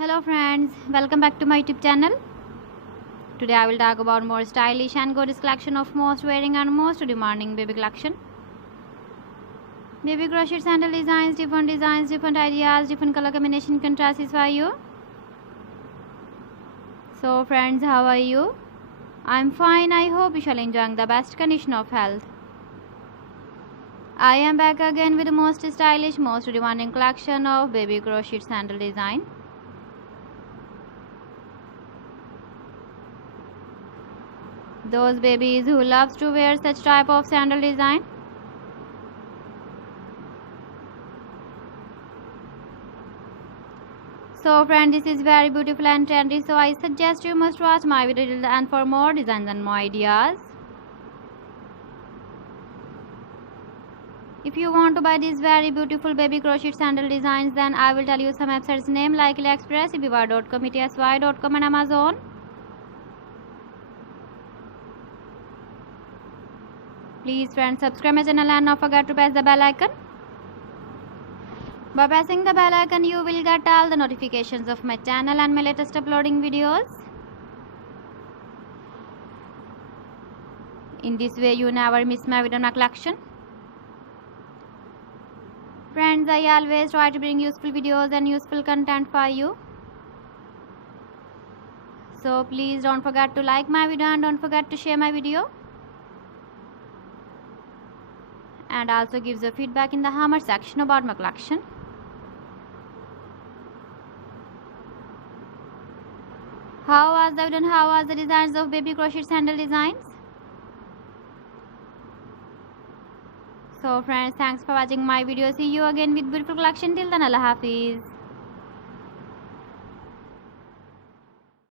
Hello friends, welcome back to my YouTube channel. Today I will talk about more stylish and gorgeous collection of most wearing and most demanding baby collection. Baby crochet sandal designs, different ideas, different color combination can satisfy you. So friends, how are you? I'm fine. I hope you shall enjoying the best condition of health. I am back again with the most stylish, most demanding collection of baby crochet sandal design. Those babies who loves to wear such type of sandal design. So friend, this is very beautiful and trendy, so I suggest you must watch my video till the end for more designs and more ideas. If you want to buy these very beautiful baby crochet sandal designs, then I will tell you some websites name like AliExpress, eBay.com, ETSY.com and Amazon. Please friends, subscribe my channel and not forget to press the bell icon. By pressing the bell icon, you will get all the notifications of my channel and my latest uploading videos. In this way, you never miss my video in my collection. Friends, I always try to bring useful videos and useful content for you. So please don't forget to like my video and don't forget to share my video. And also gives your feedback in the comment section about my collection. How was the video and how was the designs of baby crochet sandal designs? So friends, thanks for watching my video. See you again with beautiful collection. Till then, Allah Hafiz.